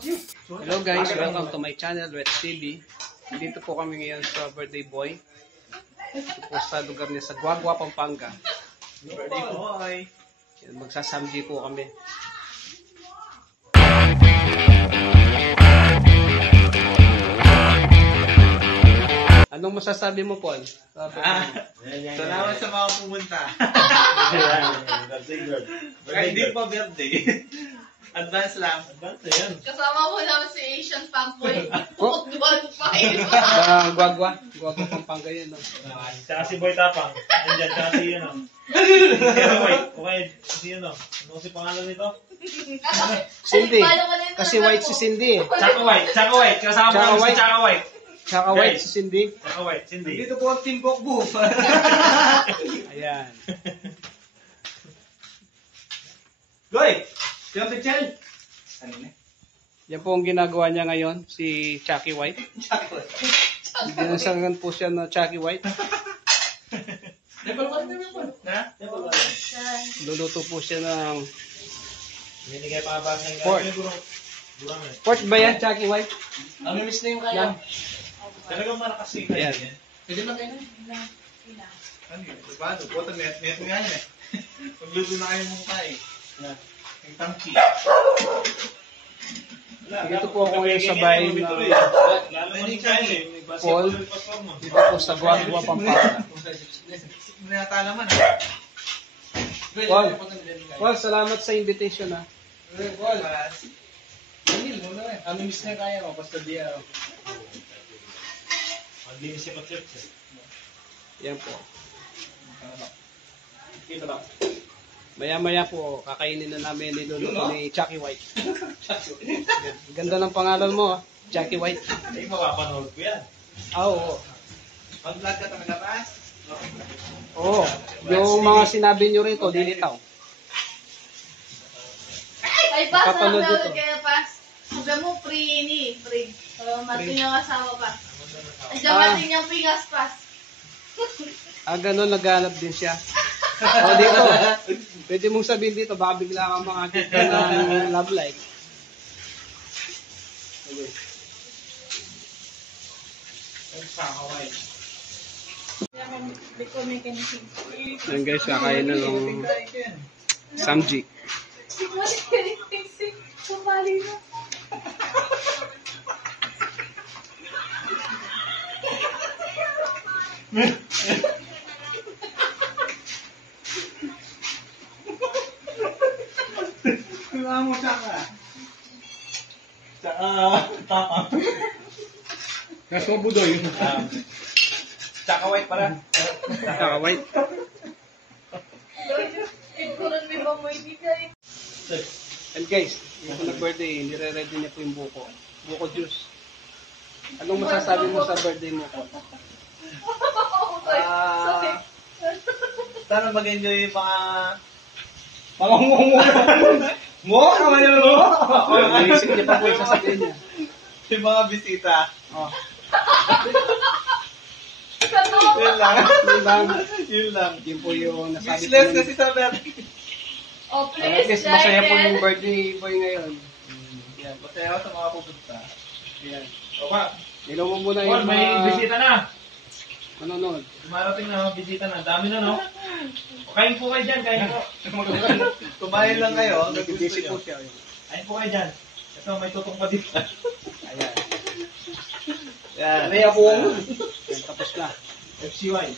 Hello guys, welcome to my channel, Red TV. Dito po kami ngayon sa birthday boy. Ito po sa lugar niya sa Guagua, Pampanga. Birthday boy! Magsasamji po kami. Anong masasabi mo, Paul? Salamat sa mga pumunta. Kahit hindi pa birthday. Advance lang. Advance yan. Kasama mo naman si Asian Fanboy. Guagua, Pampanga yun. No? Tsaka si Boy Tapang. Andyan, tsaka si yun. Si White. Okay, si yun. Ano si pangalan nito? Cindy. Kasi white si Cindy eh. Tsaka White. Kasama mo si Tsaka White. Tsaka white si Cindy. Tsaka White, Cindy. Dito po ang Team Bokbo. Ayan. Goy! Jump the chain! Yan po ang ginagawa niya ngayon, si Chucky White. Dinasangan po siya na Chucky White. Luluto po siya ng Binigay pa ba ng pork. Pork ba yan, Chucky White? Ang miss na yung kaya. Talagang malakas yung kaya yan. Pwede ba kayo na? Ano yun? Paano? Bota net nga yan eh. Pagluto na kayo mong kaya. Yung tangki. Dito po ako ngayon sa bahay na Paul. Dito po sa Guagua, Pampanga. Paul, salamat sa invitation ha. Paul. Daniel, muna na. Ang miss na yung kaya mo. Basta di ako. Maglinis siya pa-trip. Yan po. Kita ba? Maya-maya po, kakainin na namin niluluto ni Chucky White. Ganda ng pangalan mo, ha? Chucky White. Ay, mapapanood ko yan. Oo. Mag-vlog ka talaga, Pas? Oo. Yung mga sinabi nyo rito, dilitaw. Ay, Pas, Kapanood alam dito. na kaya, Pas. Sabi mo, free. Matin yung asawa, Pas. Andiyan matin yung pingas, Pas. Ganun, naghanap din siya. O, dito. Pwede mong sabihin dito, baka bigla kang makakita ng love life. Yan guys, kakain na ng samji. Sumali na. Kailangan mo Tsaka. Tsaka, Tapang. Kaso budoy. Tsaka White pala. Chucky White. Ikuran may ba mo hindi kayo? And guys, yung nag-birthday, nire-ready niya po yung buko. Buko juice. Anong masasabi mo sa birthday mo po? Sana mag-enjoy yung mga... Mo? Kamay mo? Naisip niya pa po yung sasabihin niya. Yung mga bisita. Oh. Yun lang. Yun lang. Yun lang. Yun po yung nasabi Useless ko. kasi sa birthday. Oh, At please, least masaya po Daniel. yung birthday boy ngayon. Yan. Masaya ako sa mga pupunta. Yan. O ba? Ilaw mo muna Paul, yung may bisita na. manonood. Dumarating na bisita na. Dami na, no? Kain po kayo dyan. Kain po. Kumain lang kayo. Nag-busy po siya. Kain po kayo dyan. Ito, may tutong pa dito. Ayan. Yan. Yan, tapos na. FCY.